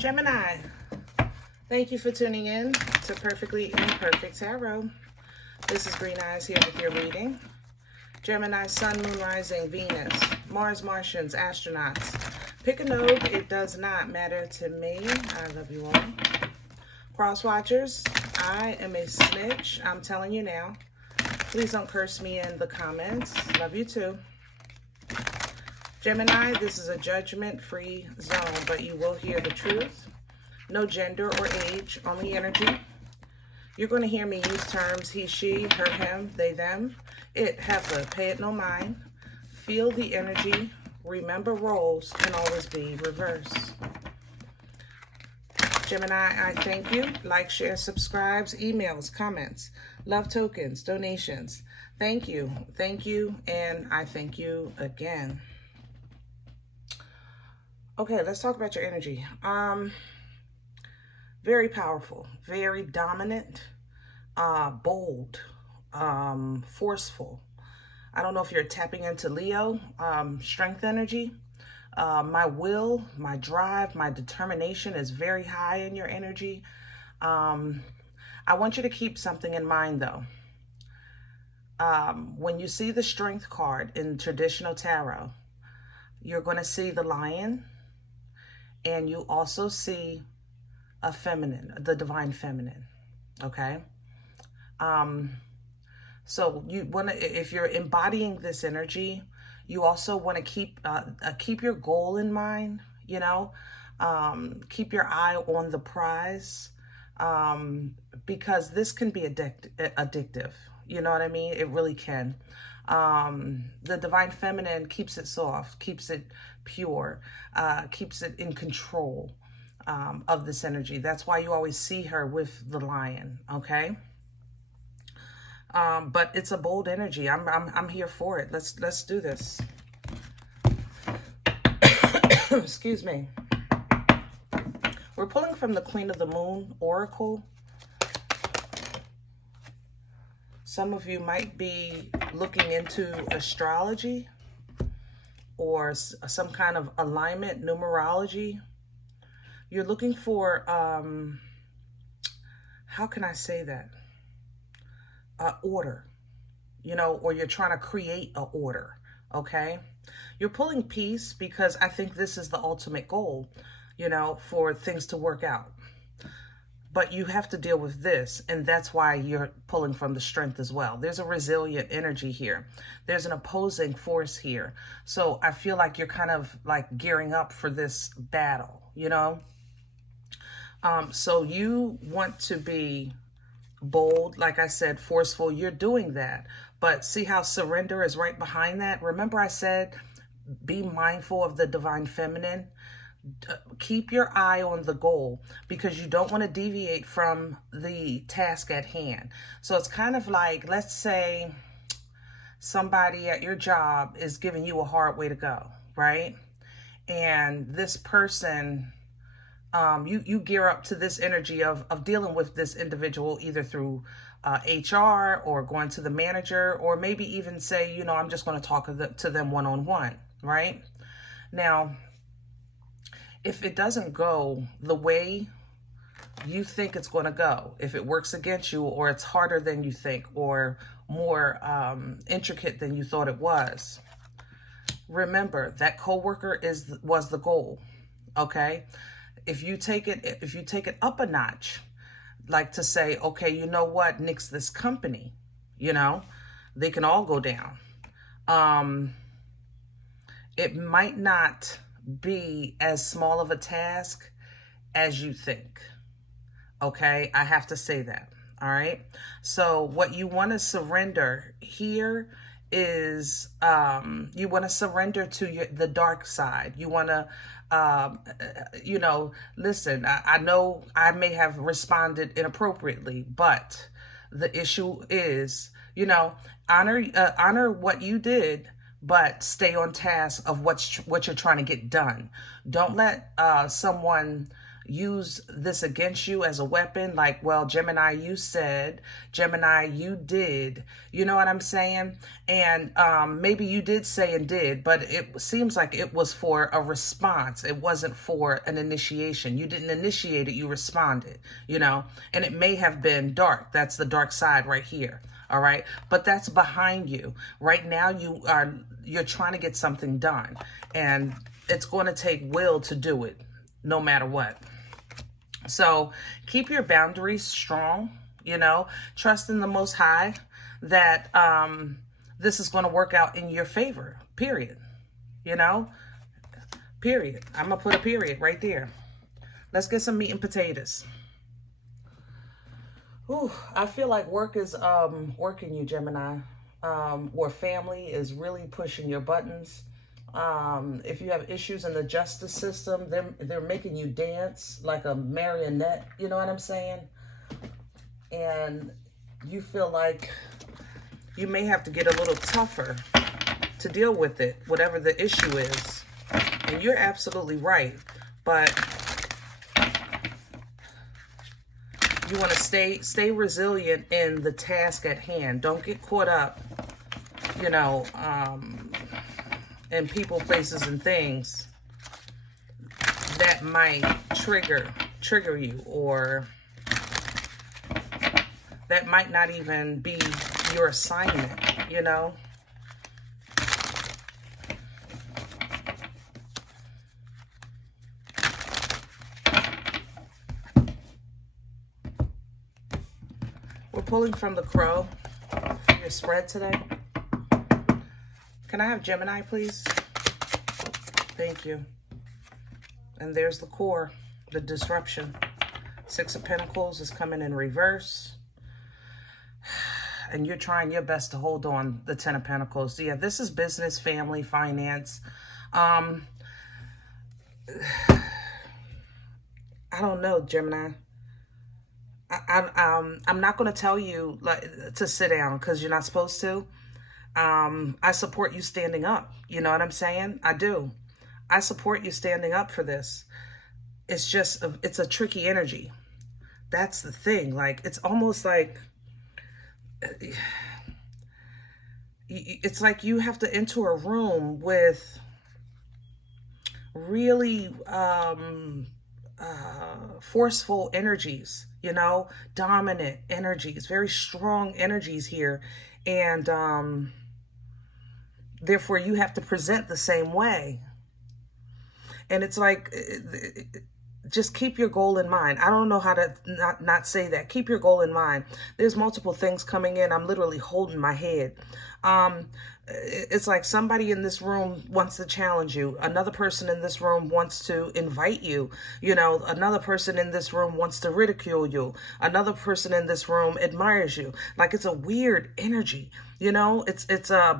Gemini, thank you for tuning in to Perfectly Imperfect Tarot. This is Green Eyes here with your reading. Gemini, Sun, Moon, Rising, Venus, Mars, Martians, astronauts. Pick a node. It does not matter to me. I love you all. Cross watchers, I am a snitch. I'm telling you now. Please don't curse me in the comments. Love you too. Gemini, this is a judgment-free zone, but you will hear the truth. No gender or age, only energy. You're going to hear me use terms he, she, her, him, they, them. It, heifer, pay it no mind. Feel the energy. Remember, roles can always be reversed. Gemini, I thank you. Like, share, subscribes, emails, comments, love tokens, donations. Thank you, and I thank you again. Okay, let's talk about your energy. Very powerful, very dominant, bold, forceful. I don't know if you're tapping into Leo, strength energy. My will, my drive, my determination is very high in your energy. I want you to keep something in mind though. When you see the strength card in traditional tarot, you're going to see the lion. And you also see a feminine, the divine feminine, okay? So you want to, if you're embodying this energy, you also want to keep your goal in mind, you know? Keep your eye on the prize, because this can be addictive. You know what I mean? It really can. The divine feminine keeps it soft, keeps it pure, keeps it in control of this energy. That's why you always see her with the lion, okay? But it's a bold energy. I'm here for it. Let's do this. Excuse me. We're pulling from the Queen of the Moon Oracle. Some of you might be looking into astrology or some kind of alignment, numerology. You're looking for, how can I say that? Order, you know, or you're trying to create an order, okay? You're pulling peace because I think this is the ultimate goal, you know, for things to work out. But you have to deal with this, and that's why you're pulling from the strength as well. There's a resilient energy here. There's an opposing force here. So I feel like you're kind of like gearing up for this battle, you know? So you want to be bold, like I said, forceful. You're doing that. But see how surrender is right behind that? Remember I said, be mindful of the divine feminine. Keep your eye on the goal because you don't want to deviate from the task at hand. So it's kind of like, let's say somebody at your job is giving you a hard way to go, right? And this person, you gear up to this energy of dealing with this individual either through HR or going to the manager, or maybe even say, you know, I'm just going to talk to them one-on-one, right? Now, if it doesn't go the way you think it's going to go, if it works against you, or it's harder than you think, or more intricate than you thought it was, remember that coworker was the goal, okay? If you take it up a notch, like to say, okay, you know what, nix this company, you know, they can all go down. It might not be as small of a task as you think, okay? I have to say that, all right? So what you want to surrender here is you want to surrender to the dark side. You want to you know, listen, I know I may have responded inappropriately, but the issue is, you know, honor what you did, but stay on task of what you're trying to get done. Don't let someone, use this against you as a weapon. Like, well, Gemini, you said, Gemini, you did. You know what I'm saying? And maybe you did say and did, but it seems like it was for a response. It wasn't for an initiation. You didn't initiate it, you responded, you know? And it may have been dark. That's the dark side right here. All right. But that's behind you. Right now, you're trying to get something done, and it's going to take will to do it no matter what. So keep your boundaries strong, you know, trust in the Most High that this is going to work out in your favor, period. You know, period. I'm going to put a period right there. Let's get some meat and potatoes. Ooh, I feel like work is working you, Gemini, or family is really pushing your buttons. If you have issues in the justice system, they're making you dance like a marionette, you know what I'm saying? And you feel like you may have to get a little tougher to deal with it, whatever the issue is. And you're absolutely right, but you want to stay resilient in the task at hand. Don't get caught up, you know, in people, places, and things that might trigger you, or that might not even be your assignment, you know. We're pulling from the Crow for your spread today. Can I have Gemini, please? Thank you. And there's the core, the disruption. Six of Pentacles is coming in reverse. And you're trying your best to hold on the Ten of Pentacles. So yeah, this is business, family, finance. I don't know, Gemini. I'm not going to tell you like to sit down because you're not supposed to. I support you standing up. You know what I'm saying? I do. I support you standing up for this. It's just, it's a tricky energy. That's the thing. Like, it's almost like, it's like you have to enter a room with really forceful energies, you know, dominant energies, very strong energies here. And therefore you have to present the same way. And it's like, just keep your goal in mind. I don't know how to not say that. Keep your goal in mind. There's multiple things coming in. I'm literally holding my head. It's like somebody in this room wants to challenge you. Another person in this room wants to invite you. You know, another person in this room wants to ridicule you. Another person in this room admires you. Like, it's a weird energy. You know,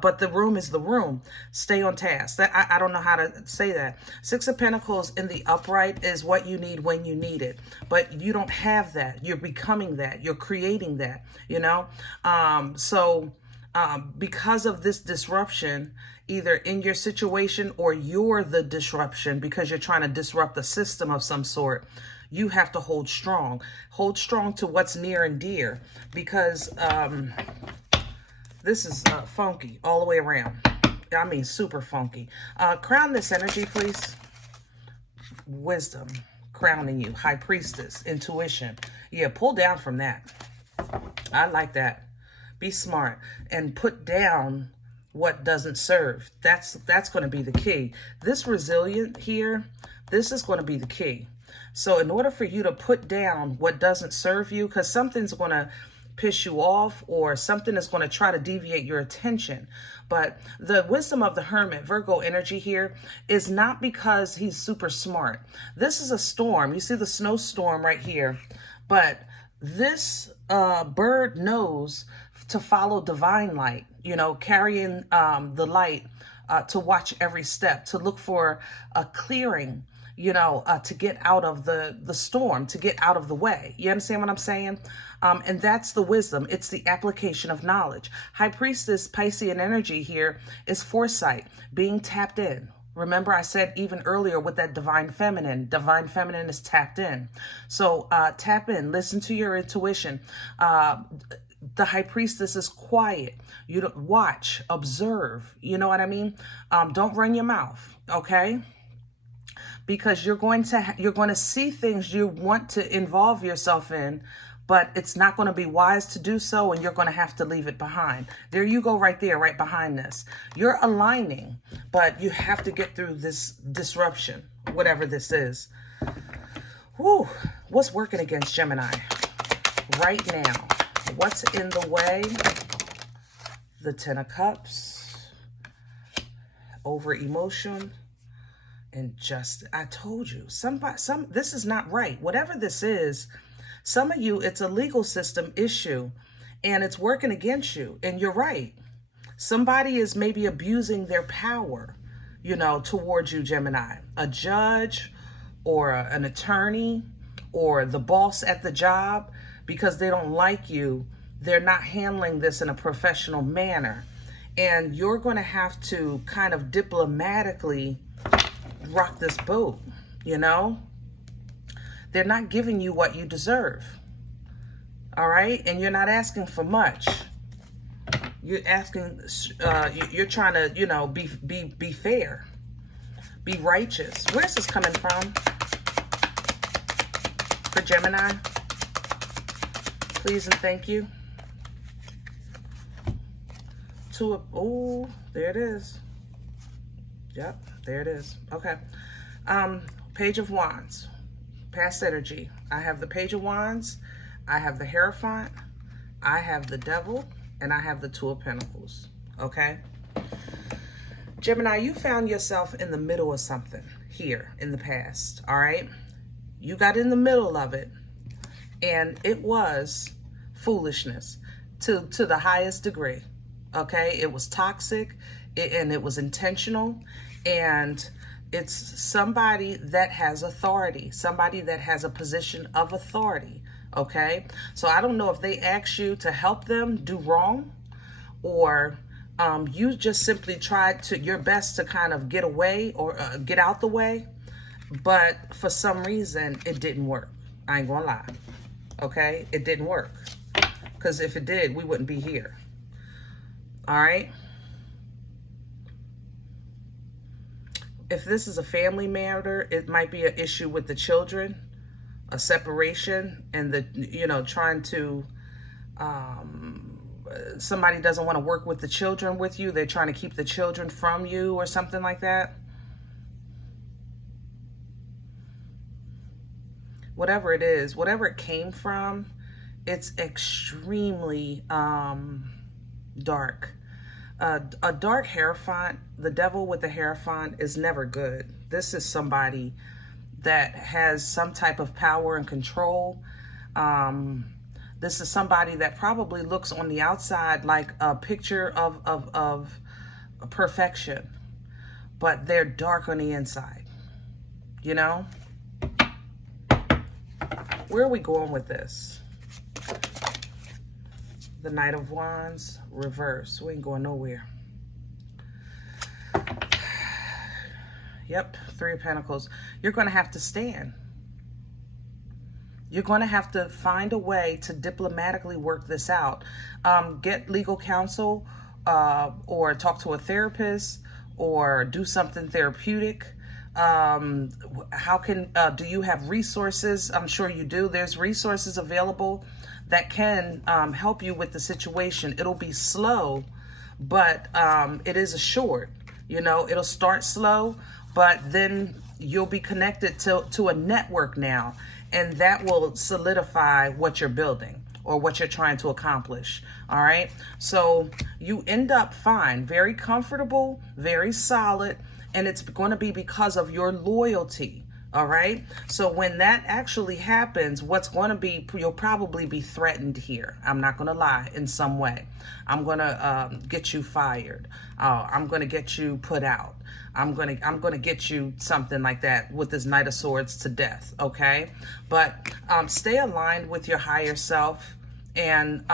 but the room is the room. Stay on task. I don't know how to say that. Six of Pentacles in the upright is what you need when you need it. But you don't have that. You're becoming that. You're creating that, you know? Because of this disruption, either in your situation or you're the disruption because you're trying to disrupt the system of some sort, you have to hold strong. Hold strong to what's near and dear, because this is funky all the way around. I mean, super funky. Crown this energy, please. Wisdom, crowning you. High Priestess, intuition. Yeah, pull down from that. I like that. Be smart and put down what doesn't serve. That's going to be the key. This resilient here, this is going to be the key. So in order for you to put down what doesn't serve you, because something's going to piss you off or something is going to try to deviate your attention. But the wisdom of the Hermit, Virgo energy here, is not because he's super smart. This is a storm. You see the snowstorm right here. But this bird knows to follow divine light, you know, carrying the light, to watch every step, to look for a clearing, you know, to get out of the storm, to get out of the way. You understand what I'm saying? And that's the wisdom. It's the application of knowledge. High Priestess, Piscean energy here is foresight, being tapped in, Remember I said even earlier with that divine feminine is tapped in. So tap in, listen to your intuition. The high priestess is quiet. You don't watch, observe. You know what I mean? Don't run your mouth, okay? Because you're going to see things you want to involve yourself in, but it's not going to be wise to do so, and you're going to have to leave it behind. There you go, right there, right behind this. You're aligning, but you have to get through this disruption, whatever this is. Whew. What's working against Gemini right now? What's in the way? The Ten of Cups, over emotion, and just, I told you, this is not right. Whatever this is, some of you, it's a legal system issue, and it's working against you. And you're right. Somebody is maybe abusing their power, you know, towards you, Gemini. A judge or an attorney or the boss at the job, because they don't like you. They're not handling this in a professional manner. And you're going to have to kind of diplomatically rock this boat, you know? They're not giving you what you deserve. All right? And you're not asking for much. You're asking, you're trying to, you know, be fair. Be righteous. Where's this coming from? For Gemini? Please and thank you. Oh, there it is. Yep, there it is. Okay. Page of Wands. Past energy. I have the Page of Wands. I have the Hierophant. I have the Devil. And I have the Two of Pentacles. Okay? Gemini, you found yourself in the middle of something here in the past. All right? You got in the middle of it. And it was foolishness to the highest degree. Okay? It was toxic. And it was intentional. And it's somebody that has authority, somebody that has a position of authority, okay? So I don't know if they asked you to help them do wrong, or you just simply tried your best to kind of get away or get out the way, but for some reason it didn't work. I ain't gonna lie, okay? It didn't work, because if it did, we wouldn't be here, all right? If this is a family matter, it might be an issue with the children, a separation, and trying to, somebody doesn't want to work with the children with you. They're trying to keep the children from you or something like that. Whatever it is, whatever it came from, it's extremely dark. A dark Hierophant, the Devil with the Hierophant, is never good. This is somebody that has some type of power and control. This is somebody that probably looks on the outside like a picture of perfection, but they're dark on the inside, you know? Where are we going with this? The Knight of Wands, reverse. We ain't going nowhere. Yep, Three of Pentacles. You're going to have to stand. You're going to have to find a way to diplomatically work this out. Get legal counsel, or talk to a therapist, or do something therapeutic. Do you have resources? I'm sure you do. There's resources available that can help you with the situation. It'll be slow, but it is assured. You know, it'll start slow, but then you'll be connected to a network now, and that will solidify what you're building or what you're trying to accomplish. All right. So you end up fine, very comfortable, very solid, and it's going to be because of your loyalty. All right. So when that actually happens, what's going to be, you'll probably be threatened here. I'm not going to lie, in some way. I'm going to get you fired. I'm going to get you put out. I'm going to get you something like that with this Knight of Swords to death. Okay. But stay aligned with your higher self. And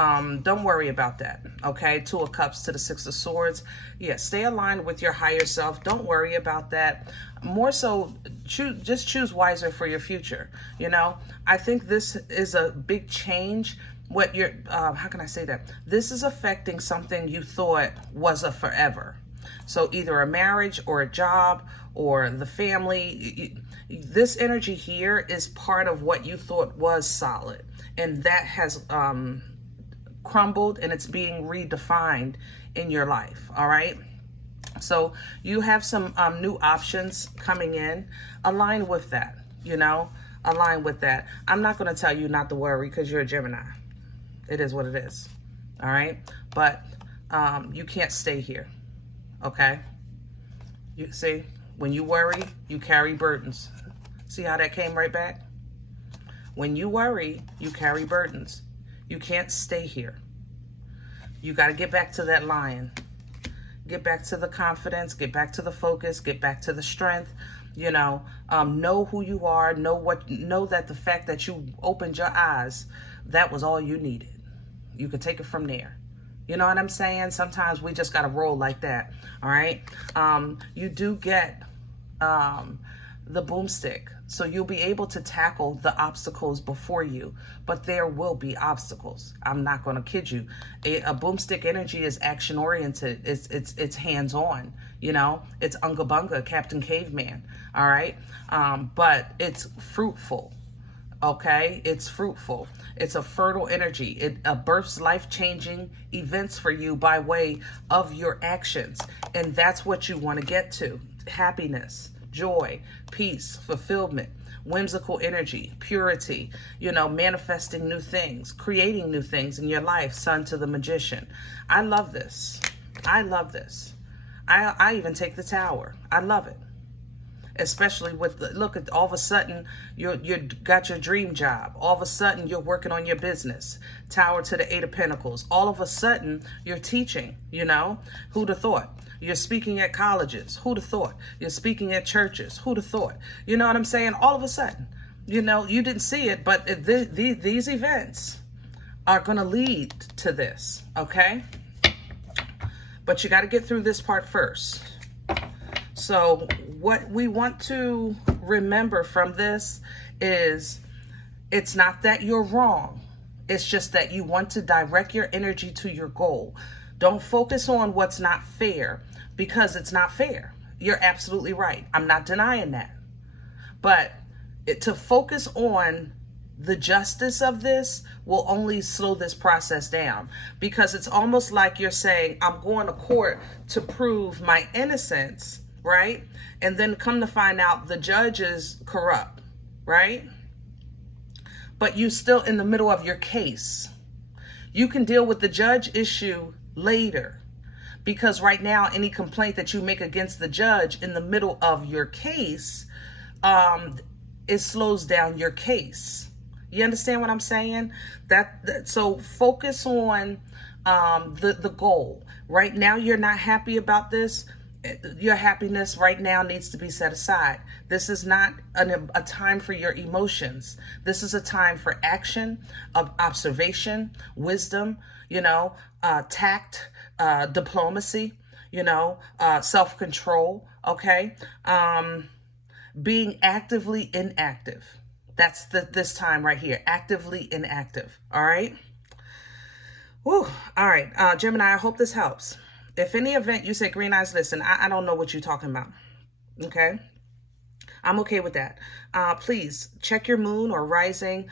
don't worry about that, okay? 2 of Cups to the 6 of Swords. Yeah, stay aligned with your higher self. Don't worry about that. More so, just choose wiser for your future, you know? I think this is a big change. What you're, how can I say that? This is affecting something you thought was a forever. So either a marriage or a job or the family. This energy here is part of what you thought was solid. And that has crumbled, and it's being redefined in your life, all right? So you have some new options coming in. Align with that, you know? Align with that. I'm not going to tell you not to worry because you're a Gemini. It is what it is, all right? But you can't stay here, okay? You see, when you worry, you carry burdens. See how that came right back? When you worry, you carry burdens. You can't stay here. You got to get back to that lion. Get back to the confidence. Get back to the focus. Get back to the strength. You know who you are. Know that the fact that you opened your eyes, that was all you needed. You could take it from there. You know what I'm saying? Sometimes we just got to roll like that. All right. You do get the boomstick. So you'll be able to tackle the obstacles before you, but there will be obstacles. I'm not going to kid you. A boomstick energy is action oriented. It's hands on. You know, it's unga bunga, Captain Caveman. All right, but it's fruitful. Okay, it's fruitful. It's a fertile energy. It births life-changing events for you by way of your actions, and that's what you want to get to: happiness, joy, peace, fulfillment, whimsical energy, purity, you know, manifesting new things, creating new things in your life. Sun to the Magician. I love this. I love this. I even take the Tower. I love it. Especially with the, look at, all of a sudden you got your dream job. All of a sudden you're working on your business. Tower to the 8 of Pentacles. All of a sudden you're teaching, you know, who'd have thought? You're speaking at colleges. Who'd have thought? You're speaking at churches. Who'd have thought? You know what I'm saying? All of a sudden, you know, you didn't see it, but these events are going to lead to this, okay? But you got to get through this part first. So what we want to remember from this is it's not that you're wrong. It's just that you want to direct your energy to your goal. Don't focus on what's not fair, because it's not fair. You're absolutely right. I'm not denying that. But to focus on the justice of this will only slow this process down, because it's almost like you're saying, I'm going to court to prove my innocence, right? And then come to find out the judge is corrupt, right? But you're still in the middle of your case. You can deal with the judge issue later, because right now any complaint that you make against the judge in the middle of your case, it slows down your case. You understand what I'm saying? So focus on the goal. Right now you're not happy about this. Your happiness right now needs to be set aside. This is not a time for your emotions. This is a time for action, of observation, wisdom, you know, tact, diplomacy, you know, self-control, okay? Being actively inactive. That's this time right here, actively inactive, all right? Woo. All right, Gemini, I hope this helps. If any event you say, Green Eyes, listen, I don't know what you're talking about, okay? I'm okay with that. Please check your moon or rising.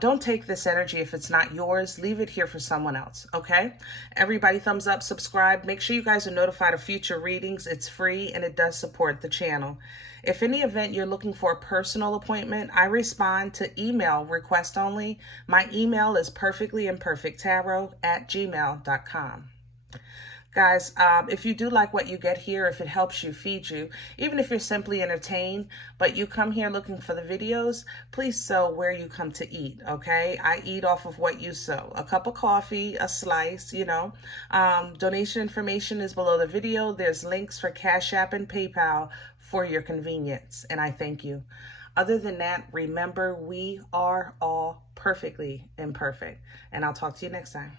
Don't take this energy if it's not yours. Leave it here for someone else, okay? Everybody, thumbs up, subscribe. Make sure you guys are notified of future readings. It's free and it does support the channel. If any event you're looking for a personal appointment, I respond to email request only. My email is perfectlyimperfecttarot@gmail.com. Guys, if you do like what you get here, if it helps you, feed you, even if you're simply entertained, but you come here looking for the videos, please sow where you come to eat, okay? I eat off of what you sow. A cup of coffee, a slice, you know. Donation information is below the video. There's links for Cash App and PayPal for your convenience, and I thank you. Other than that, remember, we are all perfectly imperfect, and I'll talk to you next time.